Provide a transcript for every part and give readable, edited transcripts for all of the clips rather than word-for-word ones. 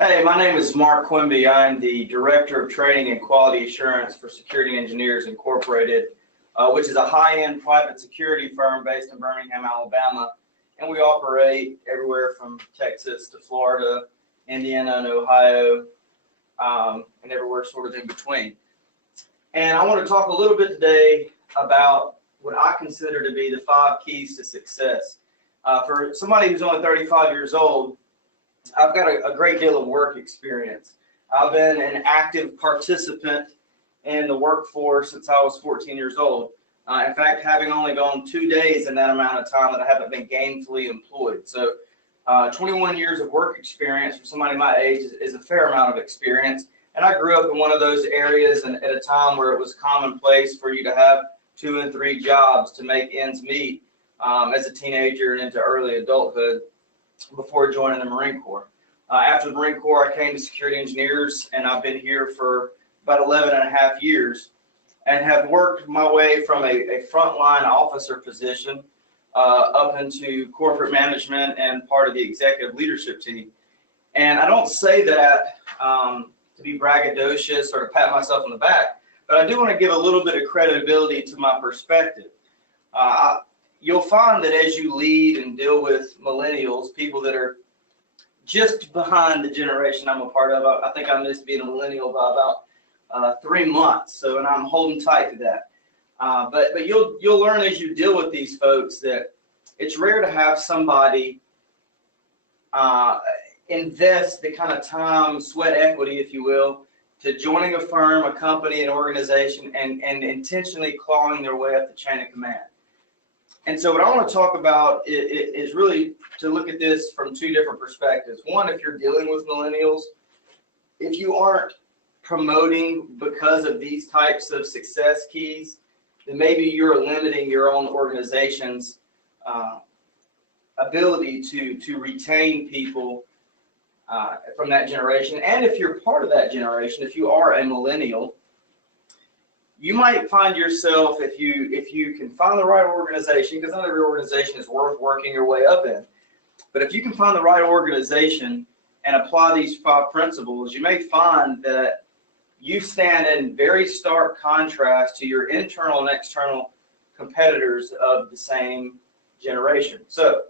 Hey, my name is Mark Quimby. I'm the Director of Training and Quality Assurance for Security Engineers Incorporated, which is a high-end private security firm based in Birmingham, Alabama. And we operate everywhere from Texas to Florida, Indiana, and Ohio, and everywhere sort of in between. And I want to talk a little bit today about what I consider to be the 5 keys to success. For somebody who's only 35 years old, I've got a great deal of work experience. I've been an active participant in the workforce since I was 14 years old. In fact, having only gone 2 days in that amount of time that I haven't been gainfully employed. So 21 years of work experience for somebody my age is a fair amount of experience. And I grew up in one of those areas and at a time where it was commonplace for you to have 2 and 3 jobs to make ends meet as a teenager and into early adulthood, before joining the Marine Corps. After the Marine Corps, I came to Security Engineers, and I've been here for about 11 and a half years and have worked my way from a frontline officer position up into corporate management and part of the executive leadership team. And I don't say that to be braggadocious or to pat myself on the back, but I do want to give a little bit of credibility to my perspective. You'll find that as you lead and deal with millennials, people that are just behind the generation I'm a part of, I think I missed being a millennial by about 3 months, so, and I'm holding tight to that. But you'll learn as you deal with these folks that it's rare to have somebody invest the kind of time, sweat equity, if you will, to joining a firm, a company, an organization, and intentionally clawing their way up the chain of command. And so what I want to talk about is really to look at this from 2 different perspectives. One, if you're dealing with millennials, if you aren't promoting because of these types of success keys, then maybe you're limiting your own organization's ability to retain people from that generation. And if you're part of that generation, if you are a millennial, you might find yourself, if you can find the right organization, because not every organization is worth working your way up in, but if you can find the right organization and apply these 5 principles, you may find that you stand in very stark contrast to your internal and external competitors of the same generation. So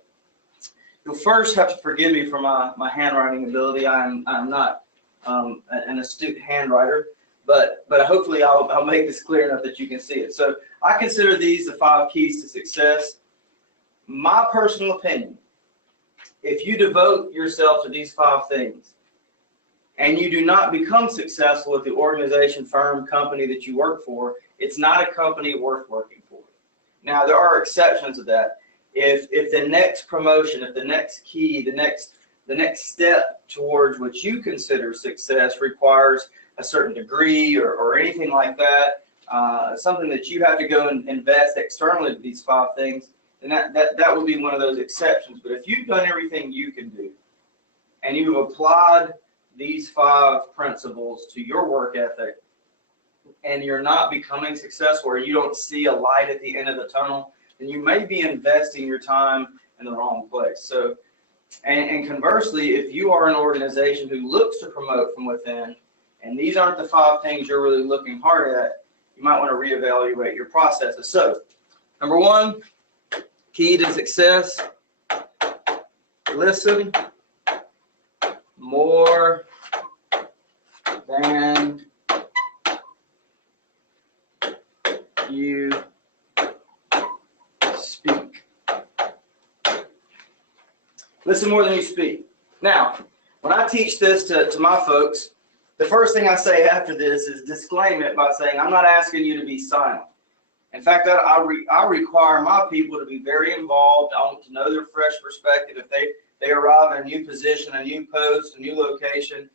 you'll first have to forgive me for my handwriting ability. I'm not an astute handwriter. But hopefully I'll make this clear enough that you can see it. So I consider these the 5 keys to success. My personal opinion, if you devote yourself to these 5 things and you do not become successful at the organization, firm, company that you work for, it's not a company worth working for. Now, there are exceptions to that. If the next promotion, if the next key, the next step towards what you consider success requires a certain degree or anything like that, something that you have to go and invest externally to these 5 things, then that would be one of those exceptions. But if you've done everything you can do and you've applied these 5 principles to your work ethic and you're not becoming successful or you don't see a light at the end of the tunnel, then you may be investing your time in the wrong place. So, and conversely, if you are an organization who looks to promote from within, and these aren't the 5 things you're really looking hard at, you might want to reevaluate your processes. So, number 1, key to success, listen more than you speak. Listen more than you speak. Now, when I teach this to my folks, the first thing I say after this is disclaim it by saying, I'm not asking you to be silent. In fact, I require my people to be very involved. I want to know their fresh perspective. If they arrive in a new position, a new post, a new location,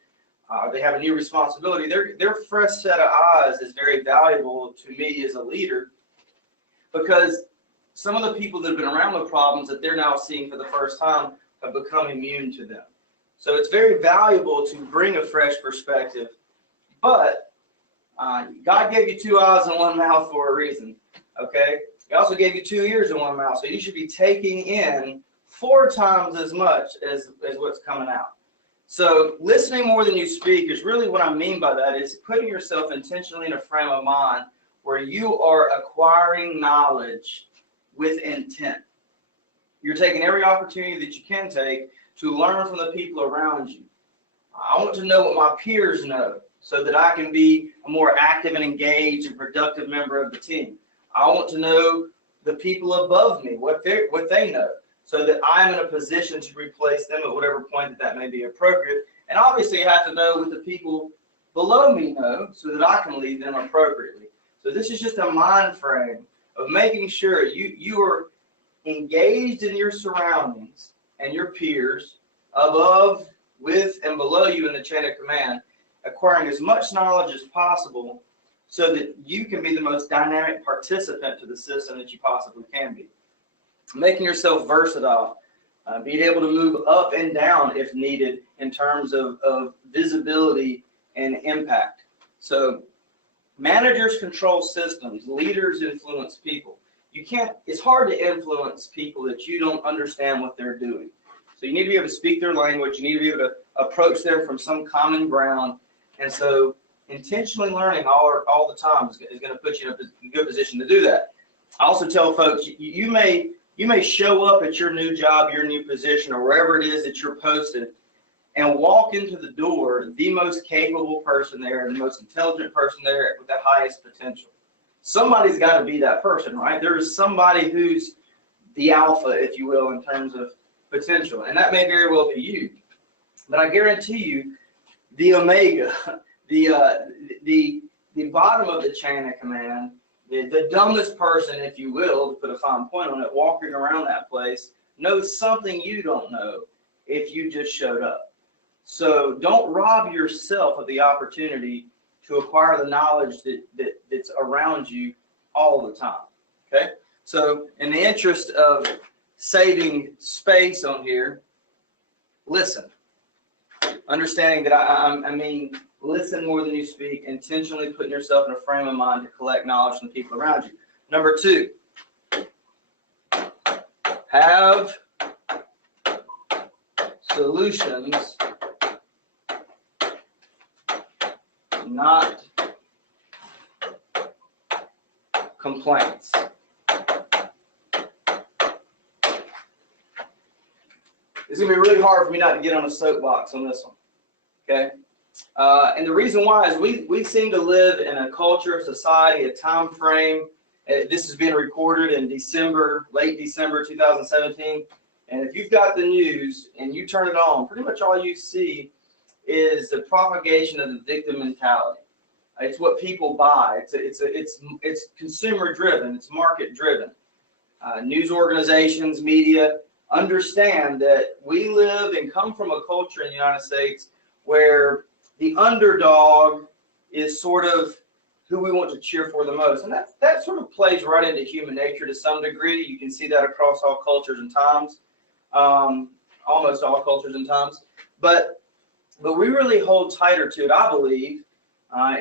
they have a new responsibility, their fresh set of eyes is very valuable to me as a leader, because some of the people that have been around the problems that they're now seeing for the first time have become immune to them. So it's very valuable to bring a fresh perspective, but God gave you 2 eyes and 1 mouth for a reason, okay? He also gave you 2 ears and 1 mouth, so you should be taking in 4 times as much as what's coming out. So listening more than you speak is really what I mean by that, is putting yourself intentionally in a frame of mind where you are acquiring knowledge with intent. You're taking every opportunity that you can take to learn from the people around you. I want to know what my peers know so that I can be a more active and engaged and productive member of the team. I want to know the people above me, what they know, so that I'm in a position to replace them at whatever point that may be appropriate. And obviously I have to know what the people below me know so that I can lead them appropriately. So this is just a mind frame of making sure you are engaged in your surroundings and your peers above, with, and below you in the chain of command, acquiring as much knowledge as possible so that you can be the most dynamic participant to the system that you possibly can be. Making yourself versatile, being able to move up and down if needed in terms of visibility and impact. So managers control systems, leaders influence people. It's hard to influence people that you don't understand what they're doing. So you need to be able to speak their language. You need to be able to approach them from some common ground. And so intentionally learning all the time is going to put you in a good position to do that. I also tell folks, you may show up at your new job, your new position, or wherever it is that you're posted, and walk into the door the most capable person there, the most intelligent person there with the highest potential. Somebody's got to be that person, right? There's somebody who's the alpha, if you will, in terms of potential, and that may very well be you. But I guarantee you, the omega, the bottom of the chain of command, the dumbest person, if you will, to put a fine point on it, walking around that place, knows something you don't know if you just showed up. So don't rob yourself of the opportunity to acquire the knowledge that's around you all the time. Okay? So in the interest of saving space on here, listen. Understanding that I mean listen more than you speak, intentionally putting yourself in a frame of mind to collect knowledge from the people around you. Number 2, have solutions, not complaints. It's going to be really hard for me not to get on a soapbox on this one, okay? And the reason why is we seem to live in a culture, society, a time frame. This is being recorded in December, late December 2017. And if you've got the news and you turn it on, pretty much all you see is the propagation of the victim mentality. It's what people buy. It's consumer driven. It's market driven. News organizations, media understand that we live and come from a culture in the United States where the underdog is sort of who we want to cheer for the most. And that sort of plays right into human nature to some degree. You can see that across all cultures and times, almost all cultures and times. But we really hold tighter to it, I believe,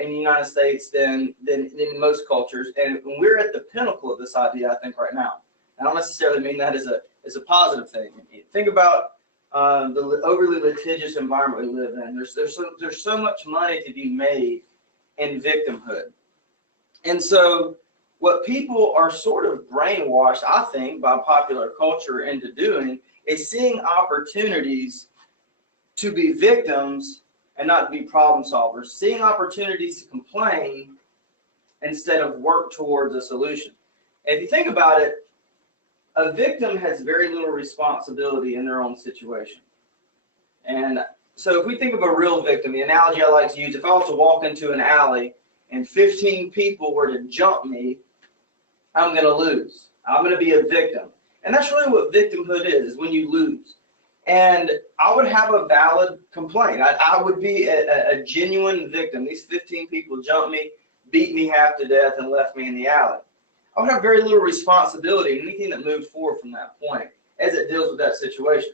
in the United States than in most cultures. And we're at the pinnacle of this idea, I think, right now. I don't necessarily mean that as a positive thing. Think about the overly litigious environment we live in. There's so much money to be made in victimhood. And so what people are sort of brainwashed, I think, by popular culture into doing is seeing opportunities to be victims and not to be problem solvers, seeing opportunities to complain instead of work towards a solution. And if you think about it, a victim has very little responsibility in their own situation. And so if we think of a real victim, the analogy I like to use, if I was to walk into an alley and 15 people were to jump me, I'm going to lose. I'm going to be a victim. And that's really what victimhood is when you lose. And I would have a valid complaint. I would be a genuine victim. These 15 people jumped me, beat me half to death, and left me in the alley. I would have very little responsibility in anything that moved forward from that point as it deals with that situation.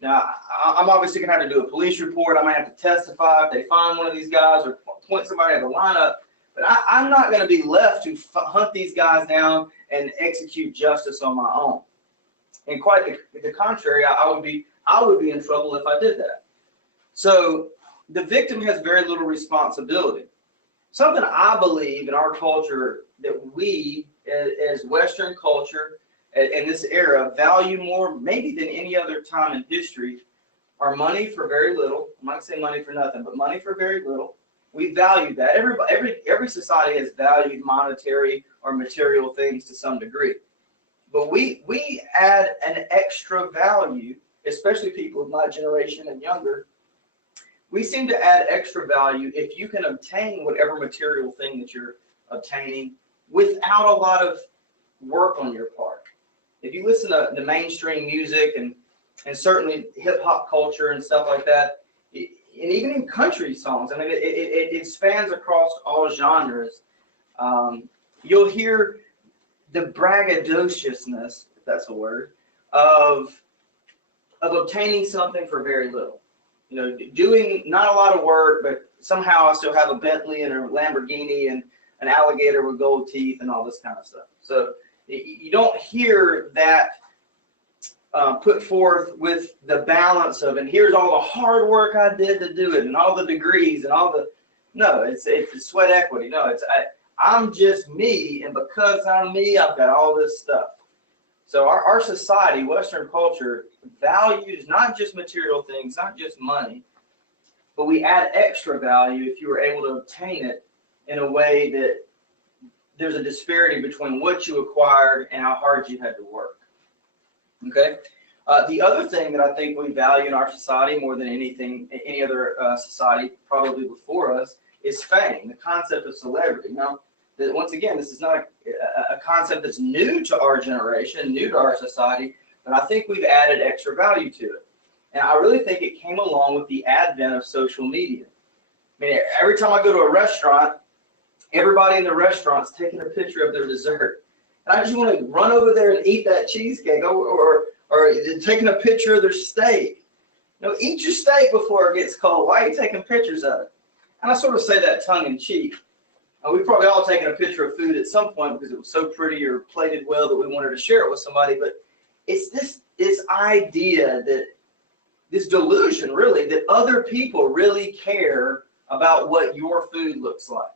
Now, I'm obviously going to have to do a police report. I might have to testify if they find one of these guys or point somebody at the lineup. But I'm not going to be left to hunt these guys down and execute justice on my own. And quite the contrary, I would be in trouble if I did that. So the victim has very little responsibility. Something I believe in our culture that we, as Western culture, in this era, value more maybe than any other time in history, are money for very little. I'm not saying money for nothing, but money for very little. We value that. Every society has valued monetary or material things to some degree. But we add an extra value, especially people of my generation and younger. We seem to add extra value if you can obtain whatever material thing that you're obtaining without a lot of work on your part. If you listen to the mainstream music and certainly hip hop culture and stuff like that, and even in country songs, I mean, it spans across all genres. You'll hear the braggadociousness, if that's a word, of obtaining something for very little. You know, doing not a lot of work, but somehow I still have a Bentley and a Lamborghini and an alligator with gold teeth and all this kind of stuff. So you don't hear that put forth with the balance of, and here's all the hard work I did to do it, and all the degrees and all the, no, it's sweat equity. No, I'm just me, and because I'm me, I've got all this stuff. So our society, Western culture, values not just material things, not just money, but we add extra value if you were able to obtain it in a way that there's a disparity between what you acquired and how hard you had to work. Okay. The other thing that I think we value in our society more than anything, any other society probably before us, is fame, the concept of celebrity. Now, once again, this is not a concept that's new to our generation, new to our society, but I think we've added extra value to it. And I really think it came along with the advent of social media. I mean, every time I go to a restaurant, everybody in the restaurant's taking a picture of their dessert. And I just want to run over there and eat that cheesecake, or taking a picture of their steak. You know, eat your steak before it gets cold. Why are you taking pictures of it? And I sort of say that tongue in cheek. We've probably all taken a picture of food at some point because it was so pretty or plated well that we wanted to share it with somebody. But it's this idea, that this delusion really, that other people really care about what your food looks like.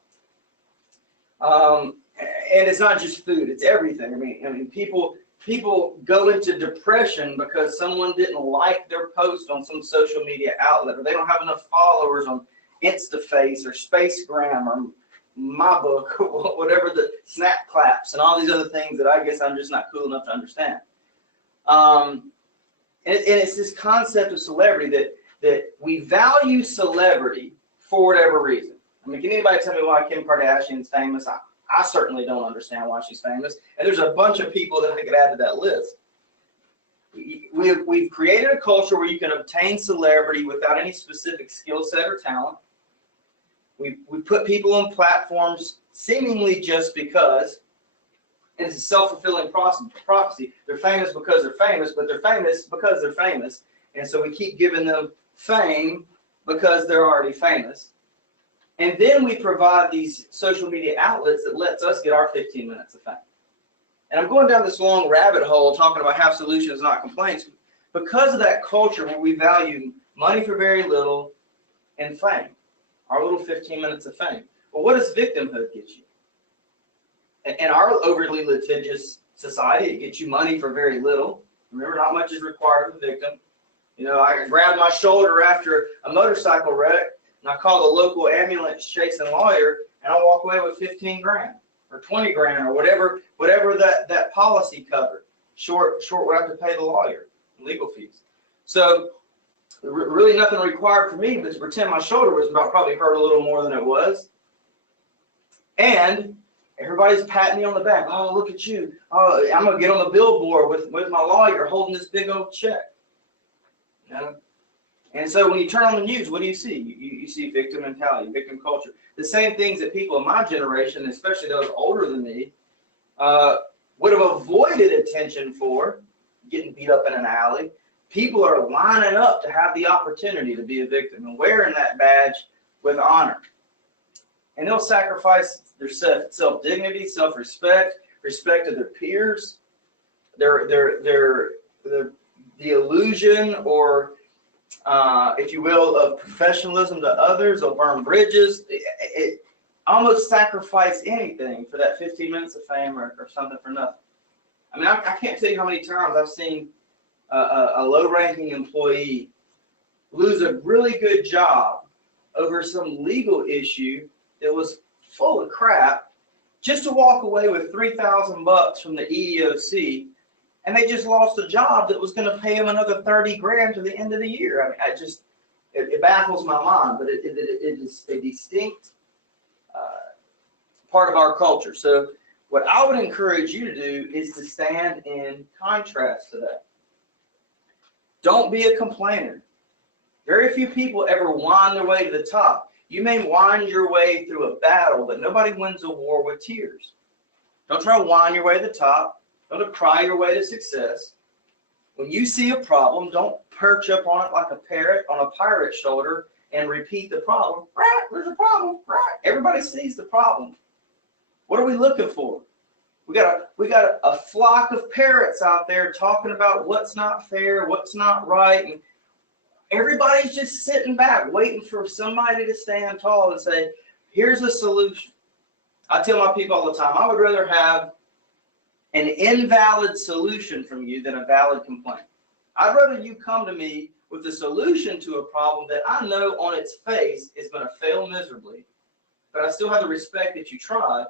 And it's not just food, it's everything. I mean people go into depression because someone didn't like their post on some social media outlet, or they don't have enough followers on InstaFace or Spacegram or MyBook, or whatever, the Snap Claps and all these other things that I guess I'm just not cool enough to understand. And it's this concept of celebrity that we value celebrity for whatever reason. I mean, can anybody tell me why Kim Kardashian is famous? I certainly don't understand why she's famous. And there's a bunch of people that I could add to that list. We've created a culture where you can obtain celebrity without any specific skill set or talent. We put people on platforms seemingly just because, and it's a self-fulfilling prophecy. They're famous because they're famous, but they're famous because they're famous. And so we keep giving them fame because they're already famous. And then we provide these social media outlets that lets us get our 15 minutes of fame. And I'm going down this long rabbit hole talking about have solutions, not complaints, because of that culture where we value money for very little and fame, our little 15 minutes of fame. Well, what does victimhood get you? In our overly litigious society, it gets you money for very little. Remember, not much is required of the victim. You know, I grabbed my shoulder after a motorcycle wreck, and I call the local ambulance chasing lawyer, and I walk away with 15 grand or 20 grand or whatever that policy covered. Short what I have to pay the lawyer, legal fees. So really nothing required for me but to pretend my shoulder was probably hurt a little more than it was. And everybody's patting me on the back. Oh, look at you. Oh, I'm going to get on the billboard with my lawyer holding this big old check. You know? And so when you turn on the news, what do you see? You see victim mentality, victim culture. The same things that people of my generation, especially those older than me, would have avoided attention for, getting beat up in an alley. People are lining up to have the opportunity to be a victim and wearing that badge with honor. And they'll sacrifice their self-dignity, self-respect, respect of their peers, the illusion or if you will, of professionalism to others. They'll burn bridges. It almost sacrifice anything for that 15 minutes of fame or something for nothing. I mean, I can't tell you how many times I've seen a low-ranking employee lose a really good job over some legal issue that was full of crap, just to walk away with $3,000 from the EEOC, and they just lost a job that was going to pay them another $30,000 to the end of the year. I mean, it baffles my mind, but it is a distinct part of our culture. So what I would encourage you to do is to stand in contrast to that. Don't be a complainer. Very few people ever whine their way to the top. You may whine your way through a battle, but nobody wins a war with tears. Don't try to whine your way to the top. Don't cry your way to success. When you see a problem, don't perch up on it like a parrot on a pirate's shoulder and repeat the problem. Right, there's a problem. Right. Everybody sees the problem. What are we looking for? We got a flock of parrots out there talking about what's not fair, what's not right, and everybody's just sitting back waiting for somebody to stand tall and say, here's a solution. I tell my people all the time, I would rather have an invalid solution from you than a valid complaint. I'd rather you come to me with a solution to a problem that I know on its face is going to fail miserably, but I still have the respect that you tried,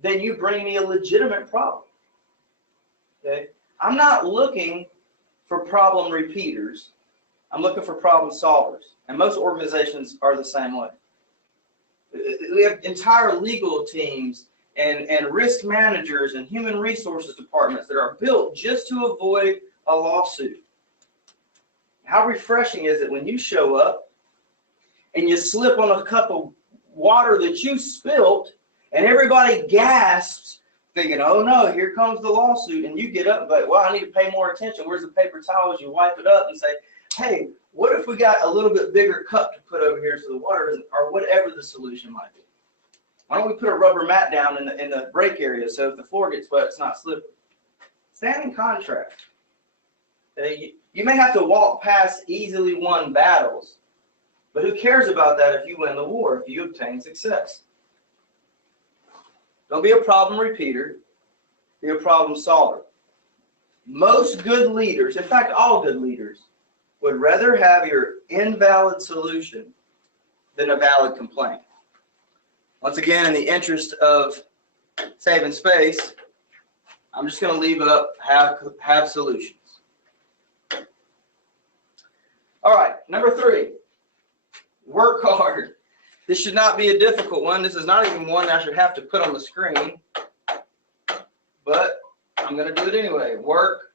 then you bring me a legitimate problem. Okay? I'm not looking for problem repeaters. I'm looking for problem solvers. And most organizations are the same way. We have entire legal teams and risk managers and human resources departments that are built just to avoid a lawsuit. How refreshing is it when you show up and you slip on a cup of water that you spilt, and everybody gasps, thinking, oh no, here comes the lawsuit. And you get up and go, well, I need to pay more attention. Where's the paper towels? You wipe it up and say, hey, what if we got a little bit bigger cup to put over here so the water isn't, or whatever the solution might be. Why don't we put a rubber mat down in the break area so if the floor gets wet, it's not slippery. Stand in contrast. You may have to walk past easily won battles, but who cares about that if you win the war, if you obtain success? Don't be a problem repeater. Be a problem solver. Most good leaders, in fact, all good leaders, would rather have your invalid solution than a valid complaint. Once again, in the interest of saving space, I'm just going to leave it up, have solutions. All right, number 3, work hard. This should not be a difficult one. This is not even one I should have to put on the screen, but I'm going to do it anyway. Work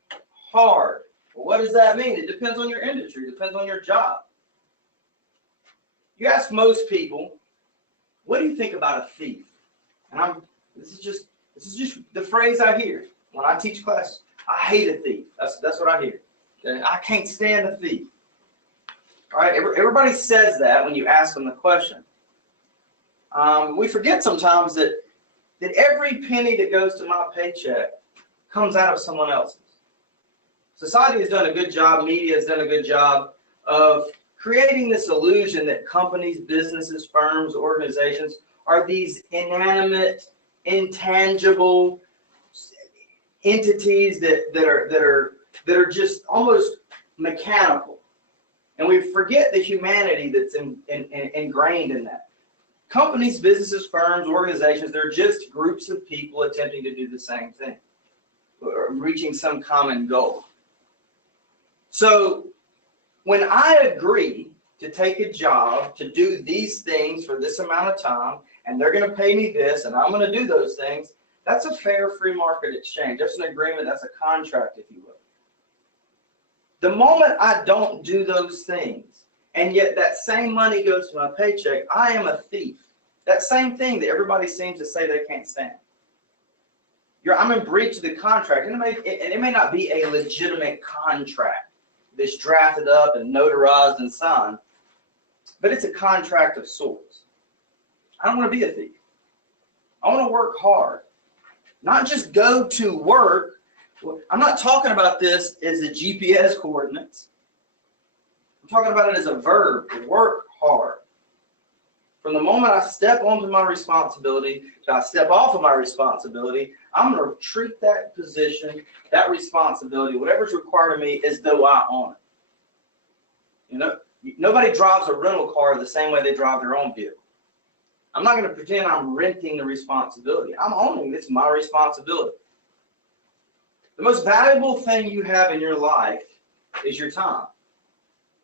hard. Well, what does that mean? It depends on your industry. It depends on your job. You ask most people, what do you think about a thief? And this is just the phrase I hear when I teach classes. I hate a thief. That's what I hear. I can't stand a thief. All right, everybody says that when you ask them the question. We forget sometimes that every penny that goes to my paycheck comes out of someone else's. Society has done a good job, media has done a good job of creating this illusion that companies, businesses, firms, organizations are these inanimate, intangible entities that are just almost mechanical. And we forget the humanity that's ingrained in that. Companies, businesses, firms, organizations, they're just groups of people attempting to do the same thing, or reaching some common goal. So when I agree to take a job to do these things for this amount of time, and they're going to pay me this, and I'm going to do those things, that's a fair free market exchange. That's an agreement. That's a contract, if you will. The moment I don't do those things, and yet that same money goes to my paycheck, I am a thief. That same thing that everybody seems to say they can't stand. I'm in breach of the contract, and it may not be a legitimate contract that's drafted up and notarized and signed, but it's a contract of sorts. I don't want to be a thief. I want to work hard, not just go to work. I'm not talking about this as the GPS coordinates. I'm talking about it as a verb. Work hard. From the moment I step onto my responsibility to I step off of my responsibility, I'm going to treat that position, that responsibility, whatever's required of me, as though I own it. You know, nobody drives a rental car the same way they drive their own vehicle. I'm not going to pretend I'm renting the responsibility. I'm owning it. It's my responsibility. The most valuable thing you have in your life is your time.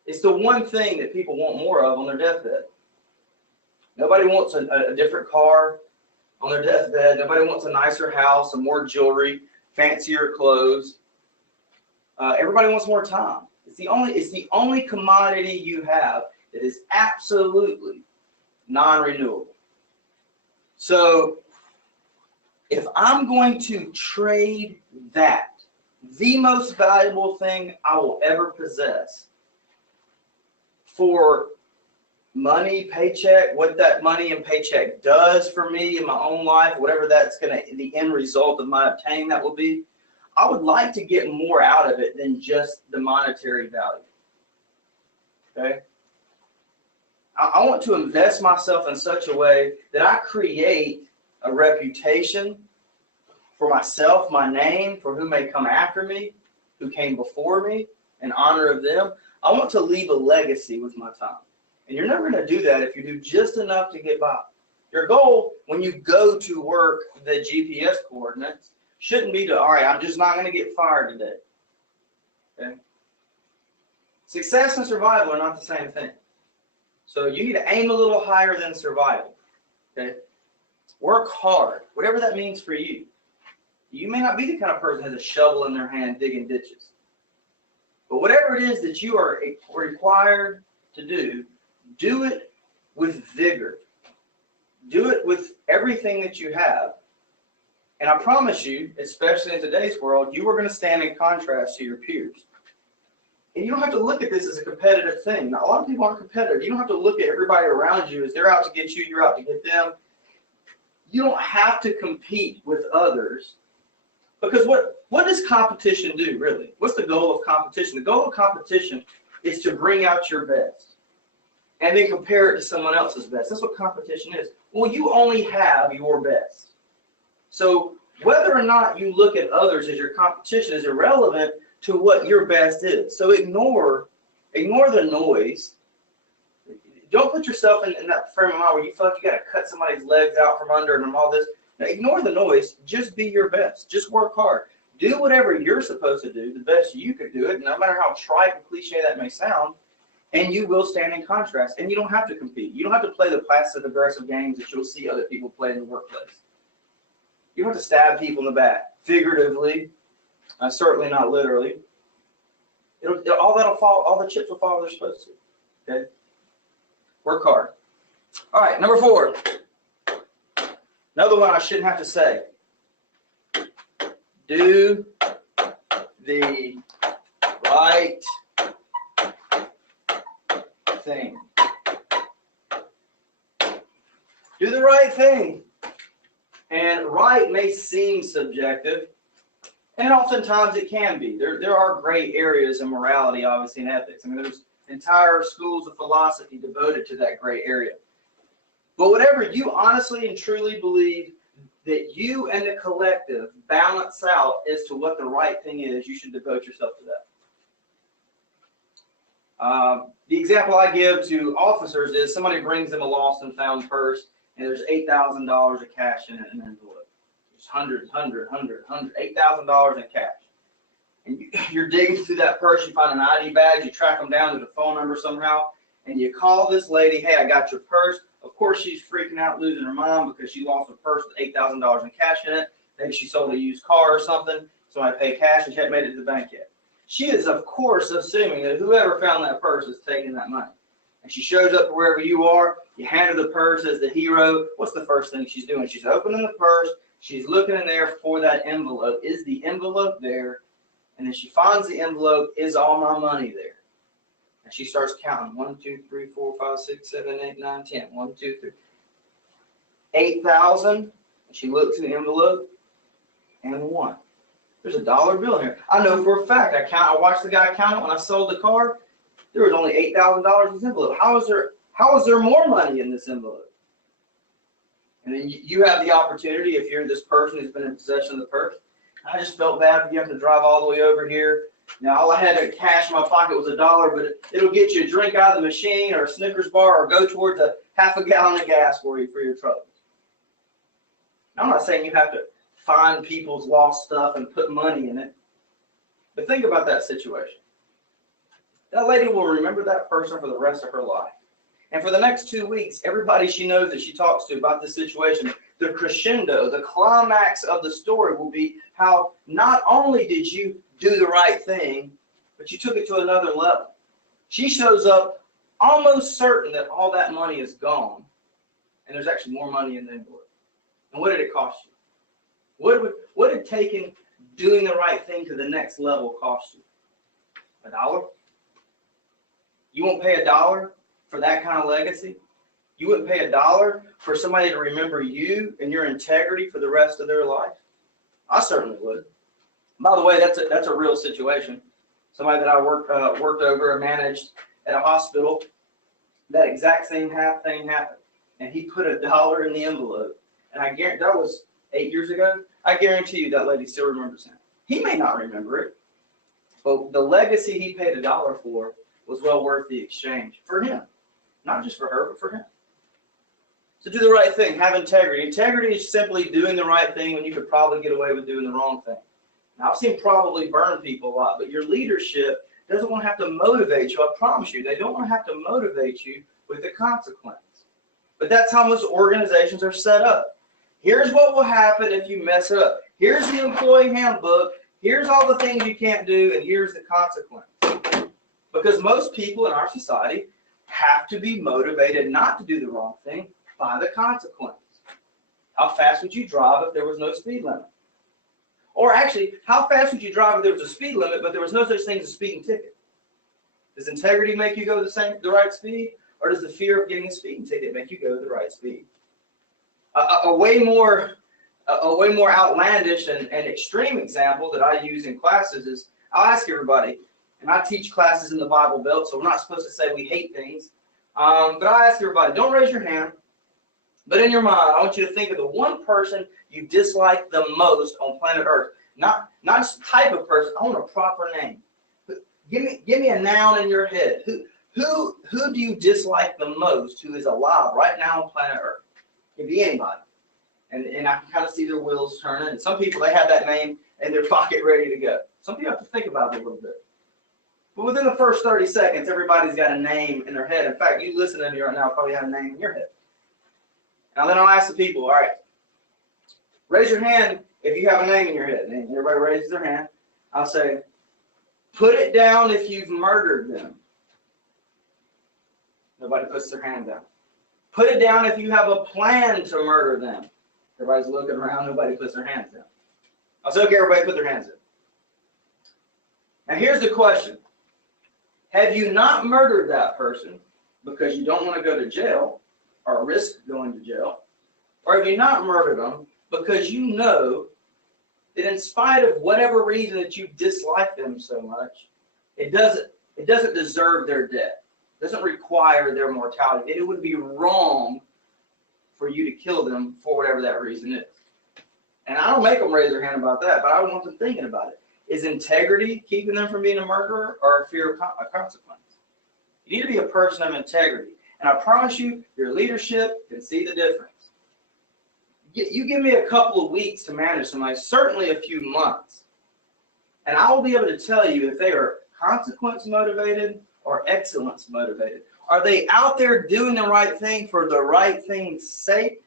It's the one thing that people want more of on their deathbed. Nobody wants a different car on their deathbed. Nobody wants a nicer house, and more jewelry, fancier clothes. Everybody wants more time. It's the only commodity you have that is absolutely non-renewable. So if I'm going to trade that, the most valuable thing I will ever possess, for money, paycheck, what that money and paycheck does for me in my own life, whatever that's going to, the end result of my obtaining that will be, I would like to get more out of it than just the monetary value. Okay? I want to invest myself in such a way that I create a reputation for myself, my name, for who may come after me, who came before me, in honor of them. I want to leave a legacy with my time. And you're never going to do that if you do just enough to get by. Your goal when you go to work the GPS coordinates shouldn't be to, all right, I'm just not going to get fired today. Okay? Success and survival are not the same thing. So you need to aim a little higher than survival. Okay? Work hard, whatever that means for you. You may not be the kind of person that has a shovel in their hand digging ditches. But whatever it is that you are required to do it with vigor. Do it with everything that you have. And I promise you, especially in today's world, you are going to stand in contrast to your peers. And you don't have to look at this as a competitive thing. Now, a lot of people aren't competitive. You don't have to look at everybody around you as they're out to get you, you're out to get them. You don't have to compete with others. Because what does competition do, really? What's the goal of competition? The goal of competition is to bring out your best and then compare it to someone else's best. That's what competition is. Well, you only have your best. So whether or not you look at others as your competition is irrelevant to what your best is. So ignore the noise. Don't put yourself in that frame of mind where you feel like you got to cut somebody's legs out from under and all this. Now, ignore the noise. Just be your best. Just work hard. Do whatever you're supposed to do, the best you can do it, no matter how trite and cliche that may sound, and you will stand in contrast. And you don't have to compete. You don't have to play the passive-aggressive games that you'll see other people play in the workplace. You don't have to stab people in the back, figuratively, certainly not literally. All the chips will fall where they're supposed to. Okay? Work hard. All right, number 4. Another one I shouldn't have to say. Do the right thing. Do the right thing. And right may seem subjective, and oftentimes it can be. There are gray areas in morality, obviously, in ethics. I mean, there's entire schools of philosophy devoted to that gray area. But whatever you honestly and truly believe that you and the collective balance out as to what the right thing is, you should devote yourself to that. The example I give to officers is somebody brings them a lost and found purse, and there's $8,000 of cash in an envelope. There's $8,000 in cash. And you're digging through that purse, you find an ID badge, you track them down to the phone number somehow, and you call this lady, hey, I got your purse. Of course, she's freaking out, losing her mind because she lost a purse with $8,000 in cash in it. Maybe she sold a used car or something, so I pay cash and she hadn't made it to the bank yet. She is, of course, assuming that whoever found that purse is taking that money. And she shows up to wherever you are, you hand her the purse as the hero. What's the first thing she's doing? She's opening the purse, she's looking in there for that envelope. Is the envelope there? And then she finds the envelope, is all my money there? And she starts counting. 1, 2, 3, 4, 5, 6, 7, 8, 9, 10. 1, 2, 3. 8,000. And she looks in the envelope and 1. There's a dollar bill in here. I know for a fact. I watched the guy count it when I sold the car. there was only $8,000 in this envelope. How is there more money in this envelope? And then you have the opportunity, if you're this person who's been in possession of the purse, I just felt bad for you having to drive all the way over here. Now, all I had to cash in my pocket was $1, but it'll get you a drink out of the machine or a Snickers bar or go towards a half a gallon of gas for your troubles. Now, I'm not saying you have to find people's lost stuff and put money in it, but think about that situation. That lady will remember that person for the rest of her life. And for the next 2 weeks, everybody she knows that she talks to about this situation, the crescendo, the climax of the story will be how not only did you do the right thing, but you took it to another level. She shows up almost certain that all that money is gone, and there's actually more money in the envelope. And what did it cost you? What did taking doing the right thing to the next level cost you? $1? You won't pay $1 for that kind of legacy? You wouldn't pay $1 for somebody to remember you and your integrity for the rest of their life? I certainly would. By the way, that's a real situation. Somebody that I worked over and managed at a hospital, that exact same thing happened. And he put $1 in the envelope. And I guarantee, that was 8 years ago. I guarantee you that lady still remembers him. He may not remember it, but the legacy he paid $1 for was well worth the exchange for him. Not just for her, but for him. So do the right thing. Have integrity. Integrity is simply doing the right thing when you could probably get away with doing the wrong thing. Now, I've seen probably burn people a lot, but your leadership doesn't want to have to motivate you. I promise you, they don't want to have to motivate you with the consequence. But that's how most organizations are set up. Here's what will happen if you mess it up. Here's the employee handbook. Here's all the things you can't do, and here's the consequence. Because most people in our society have to be motivated not to do the wrong thing by the consequence. How fast would you drive if there was no speed limit? Or actually, how fast would you drive if there was a speed limit, but there was no such thing as a speeding ticket? Does integrity make you go the right speed, or does the fear of getting a speeding ticket make you go the right speed? A way more outlandish and extreme example that I use in classes is, I'll ask everybody, and I teach classes in the Bible Belt, so we're not supposed to say we hate things, but I ask everybody, don't raise your hand, but in your mind, I want you to think of the one person you dislike the most on planet Earth. Not just the type of person, I want a proper name. Give me a noun in your head. Who do you dislike the most who is alive right now on planet Earth? It can be anybody. And I can kind of see their wheels turning. And some people, they have that name in their pocket ready to go. Some people have to think about it a little bit. But within the first 30 seconds, everybody's got a name in their head. In fact, you listening to me right now probably have a name in your head. Now then I'll ask the people, all right, raise your hand if you have a name in your head. And everybody raises their hand. I'll say, put it down if you've murdered them. Nobody puts their hand down. Put it down if you have a plan to murder them. Everybody's looking around. Nobody puts their hands down. I'll say, okay, everybody put their hands in. Now here's the question. Have you not murdered that person because you don't want to go to jail or risk going to jail? Or have you not murdered them because you know that in spite of whatever reason that you dislike them so much, it doesn't deserve their death. It doesn't require their mortality. It would be wrong for you to kill them for whatever that reason is. And I don't make them raise their hand about that, but I want them thinking about it. Is integrity keeping them from being a murderer, or a fear of a consequence? You need to be a person of integrity. And I promise you, your leadership can see the difference. You give me a couple of weeks to manage somebody, certainly a few months, and I will be able to tell you if they are consequence motivated or excellence motivated. Are they out there doing the right thing for the right thing's sake,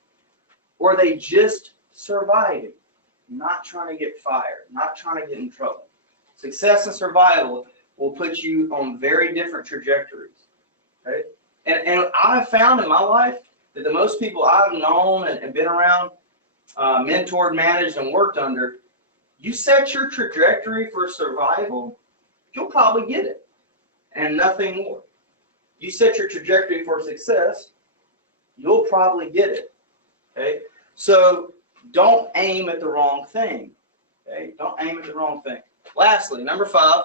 or are they just surviving? Not trying to get fired, not trying to get in trouble. Success and survival will put you on very different trajectories. Okay? And I've found in my life that the most people I've known and been around, mentored, managed, and worked under, you set your trajectory for survival, you'll probably get it, and nothing more. You set your trajectory for success, you'll probably get it. Okay? So don't aim at the wrong thing. Okay? Don't aim at the wrong thing. Lastly, number 5,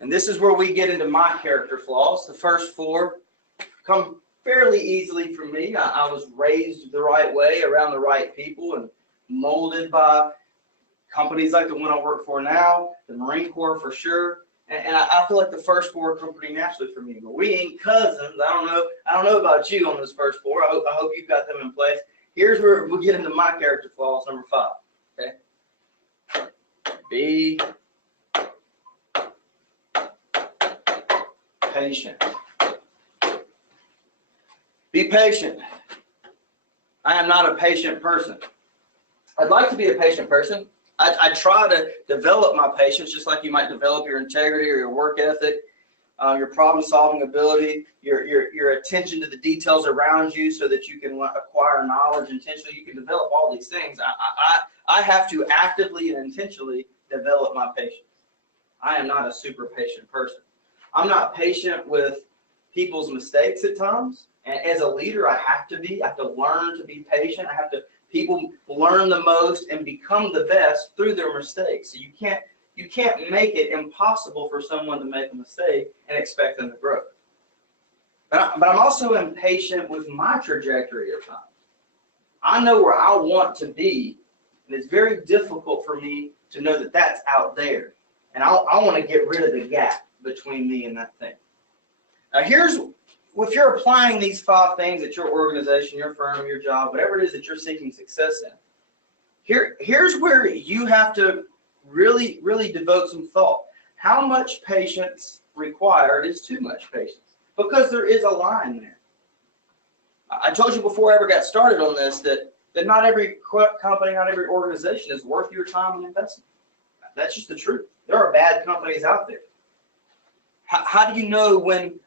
And this is where we get into my character flaws. The first 4 come fairly easily from me. I was raised the right way, around the right people, and molded by companies like the one I work for now, the Marine Corps for sure. And I feel like the first 4 come pretty naturally for me. But we ain't cousins. I don't know about you on this first 4. I hope you've got them in place. Here's where we'll get into my character flaws, number 5. Okay. Be patient. Be patient. I am not a patient person. I'd like to be a patient person. I try to develop my patience, just like you might develop your integrity or your work ethic, your problem-solving ability, your attention to the details around you, so that you can acquire knowledge intentionally. You can develop all these things. I have to actively and intentionally develop my patience. I am not a super patient person. I'm not patient with people's mistakes at times. And as a leader, I have to be. I have to learn to be patient. People learn the most and become the best through their mistakes. So you can't make it impossible for someone to make a mistake and expect them to grow. But I'm also impatient with my trajectory at times. I know where I want to be, and it's very difficult for me to know that that's out there. And I want to get rid of the gap between me and that thing. Now if you're applying these 5 things at your organization, your firm, your job, whatever it is that you're seeking success in, here's where you have to really, really devote some thought. How much patience required is too much patience? Because there is a line there. I told you before I ever got started on this that not every company, not every organization is worth your time and investment. That's just the truth. There are bad companies out there. How do you know when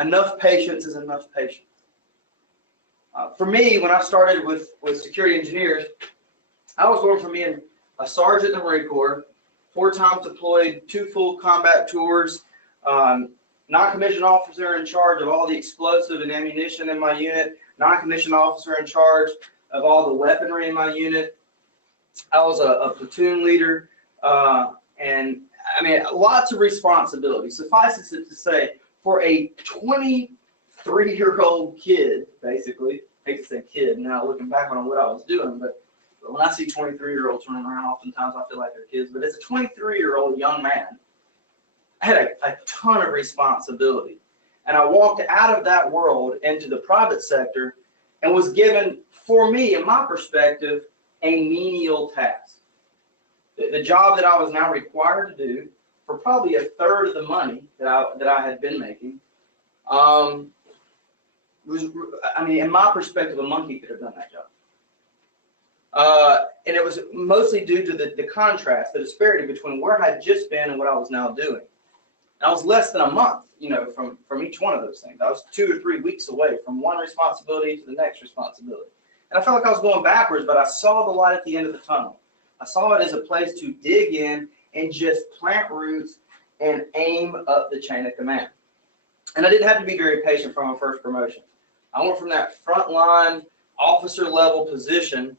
enough patience is enough patience? For me, when I started with security engineers, I was going from being a sergeant in the Marine Corps, 4 times deployed, 2 full combat tours, non-commissioned officer in charge of all the explosive and ammunition in my unit, non-commissioned officer in charge of all the weaponry in my unit. I was a platoon leader, and I mean, lots of responsibility. Suffice it to say, for a 23-year-old kid, basically, I hate to say kid now, looking back on what I was doing, but when I see 23-year-olds running around, oftentimes I feel like they're kids. But as a 23-year-old young man, I had a ton of responsibility. And I walked out of that world into the private sector and was given, for me, in my perspective, a menial task. The job that I was now required to do, for probably a third of the money that I had been making, was, I mean, in my perspective, a monkey could have done that job. And it was mostly due to the contrast, the disparity between where I had just been and what I was now doing. And I was less than a month, from each one of those things. I was 2 or 3 weeks away from one responsibility to the next responsibility. And I felt like I was going backwards, but I saw the light at the end of the tunnel. I saw it as a place to dig in and just plant roots and aim up the chain of command. And I didn't have to be very patient for my first promotion. I went from that frontline officer level position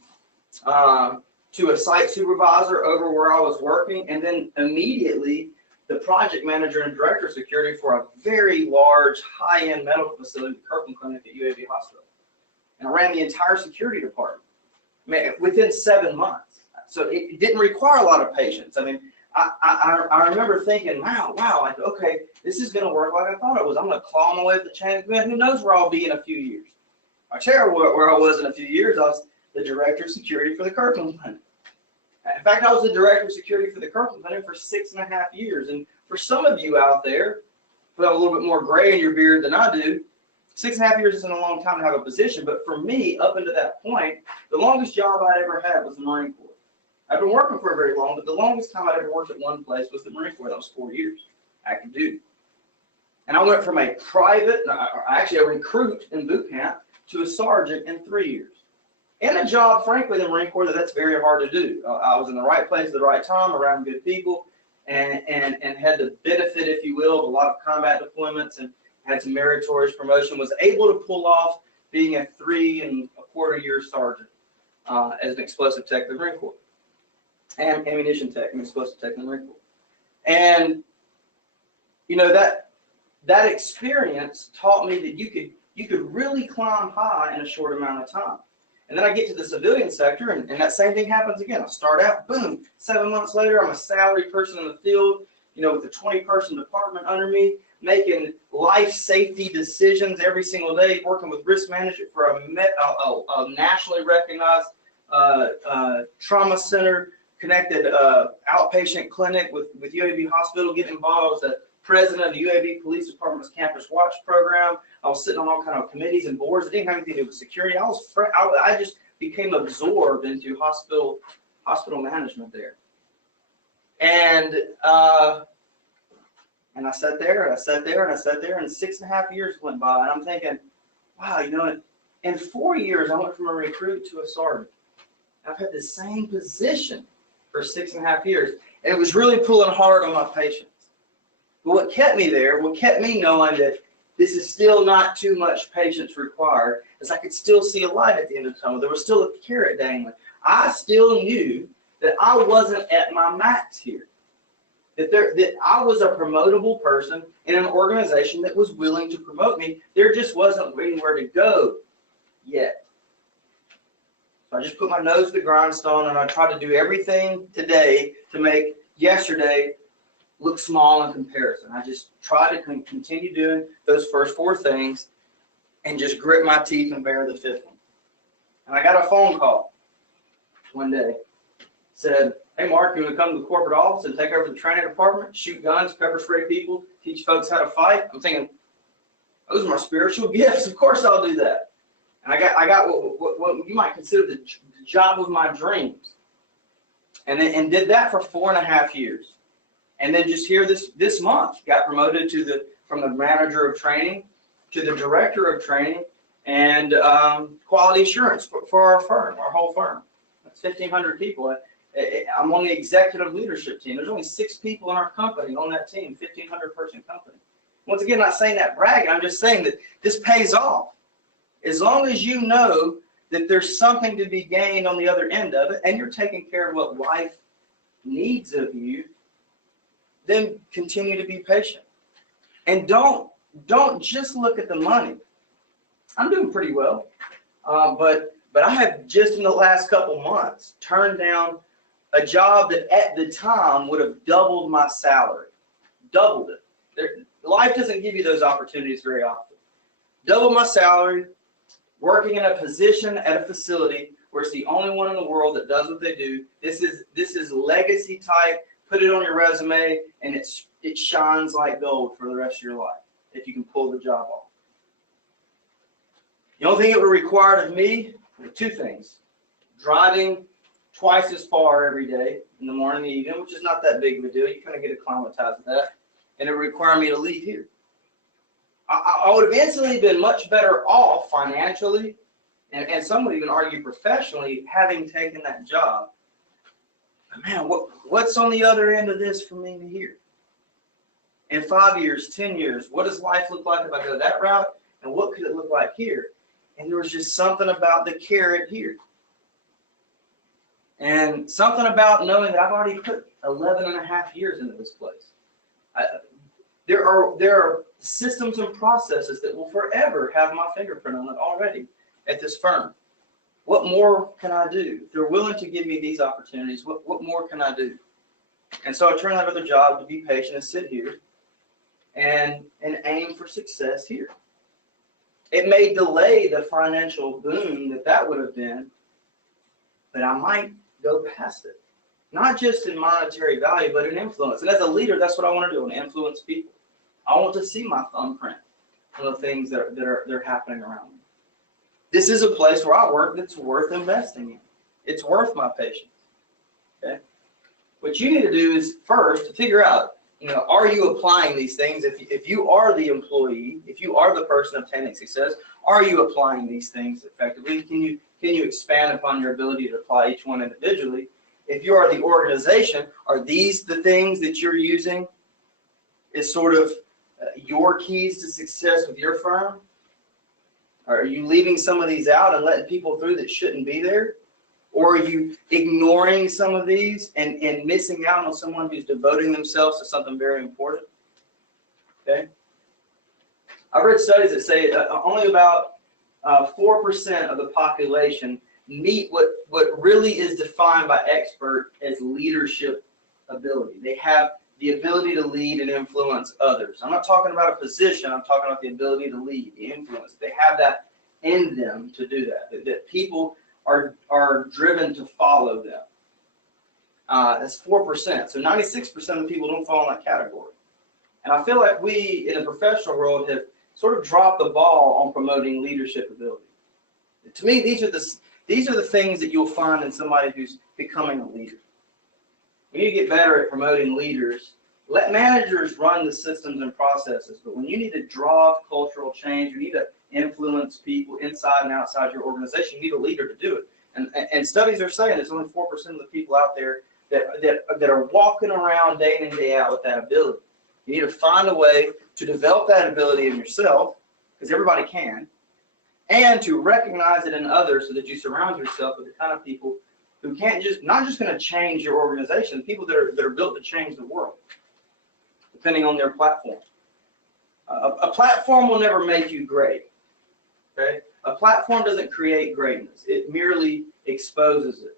to a site supervisor over where I was working, and then immediately the project manager and director of security for a very large high-end medical facility, the Kirkland Clinic at UAB Hospital. And I ran the entire security department within 7 months. So it didn't require a lot of patience. I mean, I remember thinking, wow, like, okay, this is going to work like I thought it was. I'm going to claw my way up the chain of command. Who knows where I'll be in a few years? I'll tell you where I was in a few years. I was the director of security for the Kirkland Clinic. In fact, I was the director of security for the Kirkland Clinic for 6.5 years. And for some of you out there who have a little bit more gray in your beard than I do, 6.5 years isn't a long time to have a position. But for me, up until that point, the longest job I'd ever had was the Marine Corps. I've been working for very long, but the longest time I'd ever worked at one place was the Marine Corps. That was 4 years, active duty. And I went from a recruit in boot camp to a sergeant in 3 years. And a job, frankly, in the Marine Corps, that's very hard to do. I was in the right place at the right time, around good people, and had the benefit, if you will, of a lot of combat deployments, and had some meritorious promotion, was able to pull off being a 3.25-year sergeant as an explosive tech in the Marine Corps. And ammunition tech and explosive tech in the Marine Corps. And that experience taught me that you could really climb high in a short amount of time. And then I get to the civilian sector, and that same thing happens again. I start out, boom, 7 months later, I'm a salary person in the field, with a 20-person department under me, making life safety decisions every single day, working with risk management for a nationally recognized trauma center connected outpatient clinic with UAB Hospital, getting involved as the president of the UAB Police Department's Campus Watch program. I was sitting on all kind of committees and boards. It didn't have anything to do with security. I just became absorbed into hospital management there. And I sat there, and I sat there, and I sat there, and 6.5 years went by, and I'm thinking, wow, in 4 years, I went from a recruit to a sergeant. I've had the same position for 6.5 years, and it was really pulling hard on my patience. But what kept me there, what kept me knowing that this is still not too much patience required, is I could still see a light at the end of the tunnel. There was still a carrot dangling. I still knew that I wasn't at my max here. That I was a promotable person in an organization that was willing to promote me. There just wasn't anywhere to go yet. So I just put my nose to the grindstone, and I tried to do everything today to make yesterday look small in comparison. I just tried to continue doing those first 4 things and just grit my teeth and bear the 5th one. And I got a phone call one day. Said, hey, Mark, you want to come to the corporate office and take over the training department, shoot guns, pepper spray people, teach folks how to fight? I'm thinking, those are my spiritual gifts. Of course I'll do that. And I got what you might consider the job of my dreams. And did that for 4.5 years. And then just here this month, got promoted from the manager of training to the director of training and quality assurance for our firm, our whole firm. That's 1,500 people. I'm on the executive leadership team. There's only 6 people in our company on that team, 1,500-person company. Once again, not saying that bragging. I'm just saying that this pays off. As long as you know that there's something to be gained on the other end of it, and you're taking care of what life needs of you, then continue to be patient. And don't just look at the money. I'm doing pretty well, but I have just in the last couple months turned down a job that at the time would have doubled my salary, doubled it. Life doesn't give you those opportunities very often. Double my salary, working in a position at a facility where it's the only one in the world that does what they do. This is legacy type. Put it on your resume, and it shines like gold for the rest of your life if you can pull the job off. The only thing it would require of me were 2 things: driving twice as far every day in the morning and the evening, which is not that big of a deal. You kind of get acclimatized to that, and it would require me to leave here. I would have instantly been much better off financially, and some would even argue professionally, having taken that job. But man, what's on the other end of this for me to hear? In 5 years, 10 years, what does life look like if I go that route? And what could it look like here? And there was just something about the carrot here. And something about knowing that I've already put 11.5 years into this place. There are systems and processes that will forever have my fingerprint on it already at this firm. What more can I do? If they're willing to give me these opportunities, what more can I do? And so I turned that other job to be patient and sit here and aim for success here. It may delay the financial boom that would have been, but I might go past it. Not just in monetary value, but in influence. And as a leader, that's what I want to do. I want to influence people. I want to see my thumbprint on the things that are happening around me. This is a place where I work that's worth investing in. It's worth my patience. Okay? What you need to do is first to figure out, are you applying these things? If you are the employee, if you are the person obtaining success, are you applying these things effectively? Can you expand upon your ability to apply each one individually? If you are the organization, are these the things that you're using as sort of your keys to success with your firm? Are you leaving some of these out and letting people through that shouldn't be there? Or are you ignoring some of these and missing out on someone who's devoting themselves to something very important? Okay. I've read studies that say only about 4% of the population meet what really is defined by expert as leadership ability. They have the ability to lead and influence others. I'm not talking about a position. I'm talking about the ability to lead, the influence. They have that in them to do that. That people are driven to follow them. That's 4%. So 96% of people don't fall in that category. And I feel like we in the professional world have sort of dropped the ball on promoting leadership ability. To me, these are the things that you'll find in somebody who's becoming a leader. We need to get better at promoting leaders. Let managers run the systems and processes, but when you need to drive cultural change, you need to influence people inside and outside your organization, you need a leader to do it. And studies are saying there's only 4% of the people out there that are walking around day in and day out with that ability. You need to find a way to develop that ability in yourself, because everybody can, and to recognize it in others so that you surround yourself with the kind of people who not just going to change your organization, people that are built to change the world, depending on their platform. A platform will never make you great. Okay? A platform doesn't create greatness. It merely exposes it.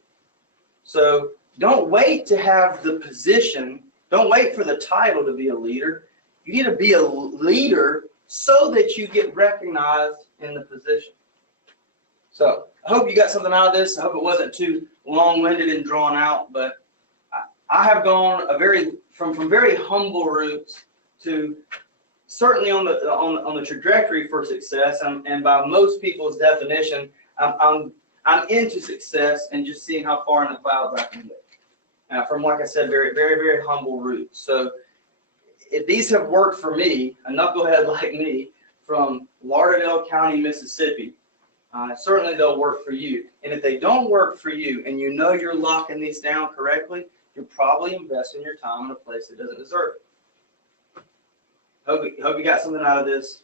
So don't wait to have the position. Don't wait for the title to be a leader. You need to be a leader so that you get recognized in the position. So I hope you got something out of this. I hope it wasn't too long-winded and drawn out, but I have gone from very humble roots to certainly on the trajectory for success, and by most people's definition, I'm into success and just seeing how far in the clouds I can get. From, like I said, very, very, very humble roots. So if these have worked for me, a knucklehead like me from Lauderdale County, Mississippi, certainly they'll work for you. And if they don't work for you and you know you're locking these down correctly, you're probably investing your time in a place that doesn't deserve it. Hope you got something out of this.